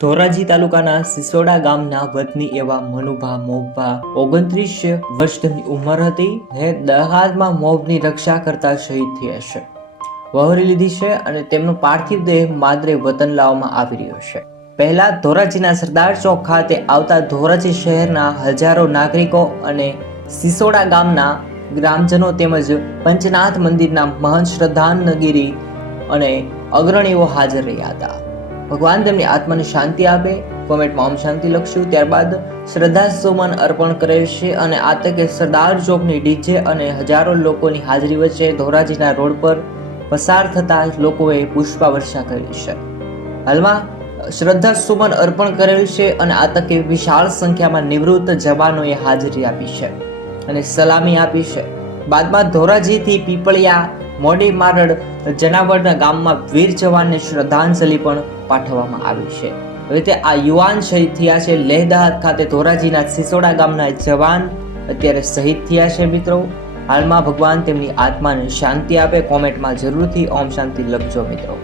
ધોરાજી તાલુકાના સિસોડા ગામના વતની એવા મનુભા મોભા 29 વર્ષ તેમની ઉંમર હતી ને દહાદમાં મોભની રક્ષા કરતા શહીદ થયા છે. વહોરી લીધી છે અને તેમનો પાર્થિવ દેહ માદરે વતન લાવવામાં આવી રહ્યો છે. પહેલા ધોરાજીના સરદાર ચોક ખાતે આવતા ધોરાજી શહેરના હજારો નાગરિકો અને સિસોડા ગામના ગ્રામજનો તેમજ પંચનાથ મંદિરના મહંત શ્રદ્ધાનગીરી અને અગ્રણીઓ હાજર રહ્યા હતા. ભગવાન તેમની આત્માને શાંતિ આપે. કોમેન્ટમાં ઓમ શાંતિ લખશું. ત્યારબાદ શ્રદ્ધા સુમન અર્પણ કરેલ છે અને આ તકે સરદાર ચોકની ડીજે અને હજારો લોકોની હાજરી વચ્ચે ધોરાજીના રોડ પર પસાર થતા લોકોએ પુષ્પવર્ષા કરી છે. હાલમાં શ્રદ્ધા સુમન અર્પણ કરેલ છે અને આ તકે વિશાળ સંખ્યામાં નિવૃત્ત જવાનોએ હાજરી આપી છે અને સલામી આપી છે. બાદમાં ધોરાજીથી પીપળિયા મોડી મારડ જનાવરના ગામમાં વીર જવાનને શ્રદ્ધાંજલિ પણ પાઠવવામાં આવી છે. હવે તે આ યુવાન શહીદ થયા છે. લેહ દહાદ ખાતે ધોરાજીના સિસોડા ગામના જવાન અત્યારે શહીદ થયા છે. મિત્રો, હાલમાં ભગવાન તેમની આત્માને શાંતિ આપે. કોમેન્ટમાં જરૂરથી ઓમ શાંતિ લખજો મિત્રો.